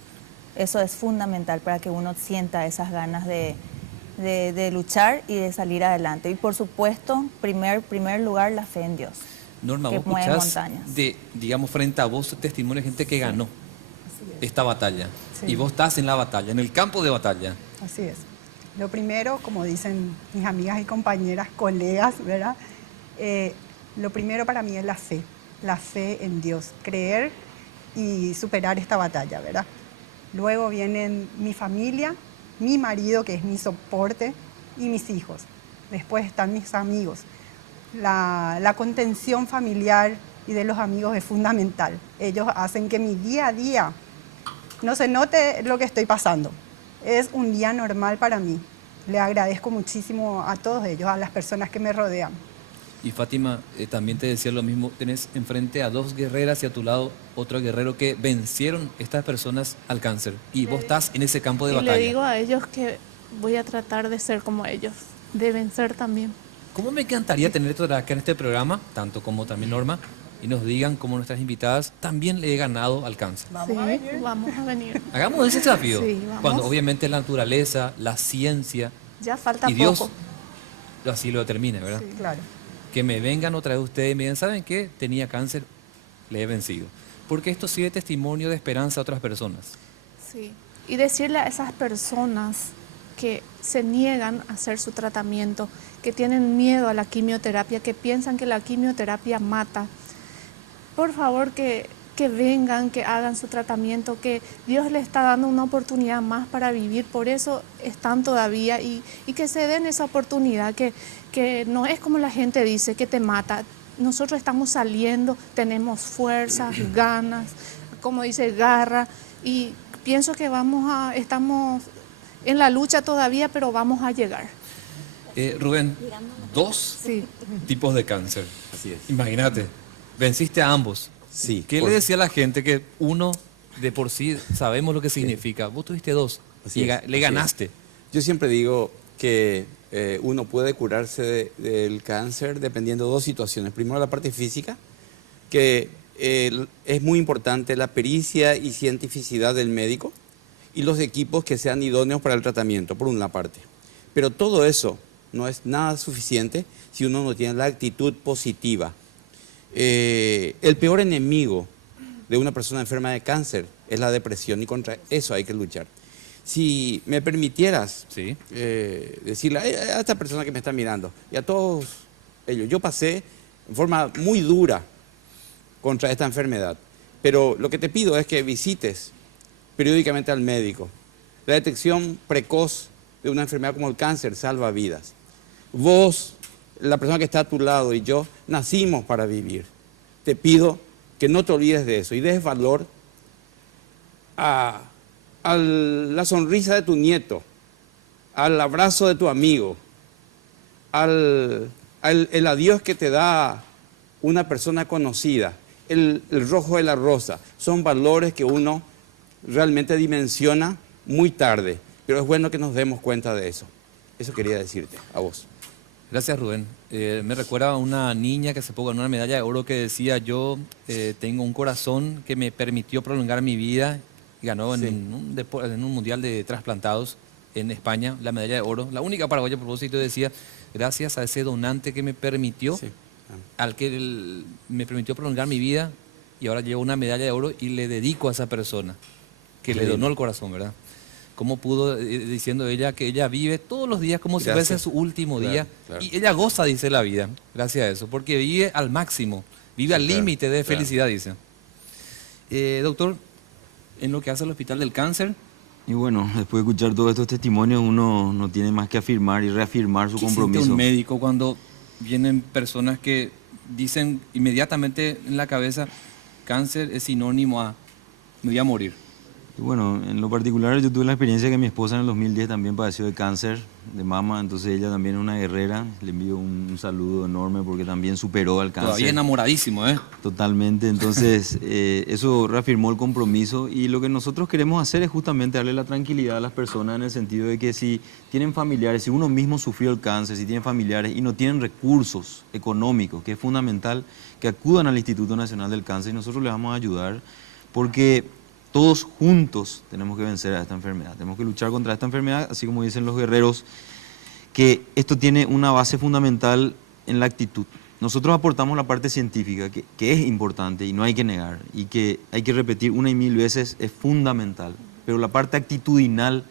Eso es fundamental para que uno sienta esas ganas de luchar y de salir adelante. Y por supuesto, primer lugar, la fe en Dios. Norma, que vos mueve escuchás montañas. digamos, frente a vos testimonio de gente que ganó esta batalla. Sí. Y vos estás en la batalla, en el campo de batalla. Así es. Lo primero, como dicen mis amigas y compañeras, colegas, ¿verdad? Lo primero para mí es la fe en Dios, creer y superar esta batalla, ¿verdad? Luego vienen mi familia, mi marido, que es mi soporte, y mis hijos. Después están mis amigos. La contención familiar y de los amigos es fundamental. Ellos hacen que mi día a día no se note lo que estoy pasando. Es un día normal para mí. Le agradezco muchísimo a todos ellos, a las personas que me rodean. Y Fátima, también te decía lo mismo, tenés enfrente a dos guerreras y a tu lado otro guerrero que vencieron estas personas al cáncer. Y vos estás en ese campo de batalla. Y le digo a ellos que voy a tratar de ser como ellos, de vencer también. ¿Cómo me encantaría tenerte acá en este programa, tanto como también Norma, y nos digan, como nuestras invitadas, también le he ganado al cáncer? Vamos a venir. Hagamos ese desafío. Sí, vamos. Cuando obviamente la naturaleza, la ciencia Ya falta y Dios poco. así lo determine, ¿verdad? Sí. Claro. Que me vengan otra vez ustedes y me digan, ¿saben qué? Tenía cáncer, le he vencido. Porque esto sirve de testimonio de esperanza a otras personas. Sí. Y decirle a esas personas que se niegan a hacer su tratamiento, que tienen miedo a la quimioterapia, que piensan que la quimioterapia mata, por favor que vengan, que hagan su tratamiento, que Dios les está dando una oportunidad más para vivir, por eso están todavía y que se den esa oportunidad, que no es como la gente dice, que te mata. Nosotros estamos saliendo, tenemos fuerzas, ganas, como dice, garra, y pienso que estamos en la lucha todavía, pero vamos a llegar. Rubén, dos Sí. tipos de cáncer. Así es. Imagínate, venciste a ambos. Sí. ¿Qué le decía a la gente que uno de por sí sabemos lo que significa? Vos tuviste dos Así y es, le así ganaste. es. Yo siempre digo que uno puede curarse del cáncer dependiendo de dos situaciones. Primero, la parte física, que es muy importante la pericia y cientificidad del médico y los equipos que sean idóneos para el tratamiento, por una parte. Pero todo eso no es nada suficiente si uno no tiene la actitud positiva. El peor enemigo de una persona enferma de cáncer es la depresión y contra eso hay que luchar. Si me permitieras Sí. decirle a esta persona que me está mirando y a todos ello. Yo pasé en forma muy dura contra esta enfermedad, pero lo que te pido es que visites periódicamente al médico. La detección precoz de una enfermedad como el cáncer salva vidas. Vos, la persona que está a tu lado y yo, nacimos para vivir. Te pido que no te olvides de eso y des valor a la sonrisa de tu nieto, al abrazo de tu amigo, el adiós que te da una persona conocida, el rojo de la rosa. Son valores que uno realmente dimensiona muy tarde, pero es bueno que nos demos cuenta de eso. Eso quería decirte a vos. Gracias, Rubén. Me recuerda a una niña que hace poco ganó una medalla de oro que decía: yo tengo un corazón que me permitió prolongar mi vida. Y ganó en un mundial de trasplantados en España la medalla de oro. La única paraguaya, a propósito, decía: gracias a ese donante que me permitió, al que me permitió prolongar mi vida, y ahora llevo una medalla de oro y le dedico a esa persona que le donó el corazón, ¿verdad? Cómo pudo, diciendo ella, que ella vive todos los días como si fuese su último día. Claro. Y ella goza, dice, la vida, gracias a eso, porque vive al máximo, vive al límite de felicidad, dice. Doctor, en lo que hace el Hospital del Cáncer. Y bueno, después de escuchar todos estos testimonios, uno no tiene más que afirmar y reafirmar su compromiso. ¿Qué siente un médico cuando vienen personas que dicen inmediatamente en la cabeza: cáncer es sinónimo a me voy a morir? Y bueno, en lo particular yo tuve la experiencia que mi esposa en el 2010 también padeció de cáncer de mama, entonces ella también es una guerrera. Le envío un saludo enorme porque también superó al cáncer. Todavía enamoradísimo, ¿eh? Totalmente, entonces eso reafirmó el compromiso, y lo que nosotros queremos hacer es justamente darle la tranquilidad a las personas, en el sentido de que si tienen familiares, si uno mismo sufrió el cáncer, si tienen familiares y no tienen recursos económicos, que es fundamental que acudan al Instituto Nacional del Cáncer, y nosotros les vamos a ayudar, porque todos juntos tenemos que vencer a esta enfermedad, tenemos que luchar contra esta enfermedad, así como dicen los guerreros, que esto tiene una base fundamental en la actitud. Nosotros aportamos la parte científica, que es importante y no hay que negar, y que hay que repetir una y mil veces, es fundamental, pero la parte actitudinal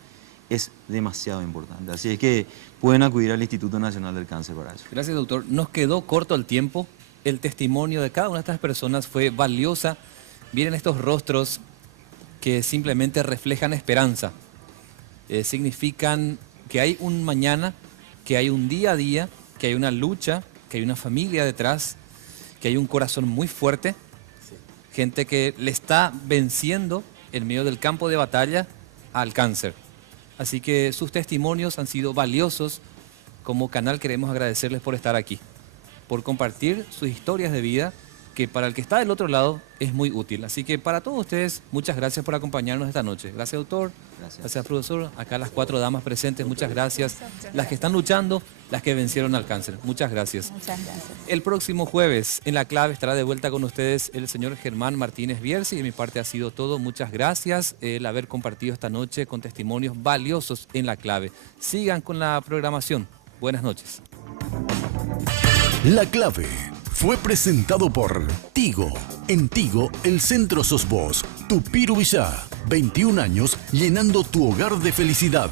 es demasiado importante. Así es que pueden acudir al Instituto Nacional del Cáncer para eso. Gracias, doctor. Nos quedó corto el tiempo. El testimonio de cada una de estas personas fue valiosa. Miren estos rostros que simplemente reflejan esperanza. Significan que hay un mañana, que hay un día a día, que hay una lucha, que hay una familia detrás, que hay un corazón muy fuerte, gente que le está venciendo en medio del campo de batalla al cáncer. Así que sus testimonios han sido valiosos. Como canal queremos agradecerles por estar aquí, por compartir sus historias de vida, que para el que está del otro lado es muy útil. Así que para todos ustedes, muchas gracias por acompañarnos esta noche. Gracias, doctor. Gracias, profesor. Acá las 4 damas presentes, muchas gracias. Las que están luchando, las que vencieron al cáncer. Muchas gracias. Muchas gracias. El próximo jueves, en La Clave, estará de vuelta con ustedes el señor Germán Martínez Bierzi. De mi parte ha sido todo. Muchas gracias el haber compartido esta noche con testimonios valiosos en La Clave. Sigan con la programación. Buenas noches. La Clave fue presentado por Tigo. En Tigo, el centro sos vos. Tupiru Villá, 21 años llenando tu hogar de felicidad.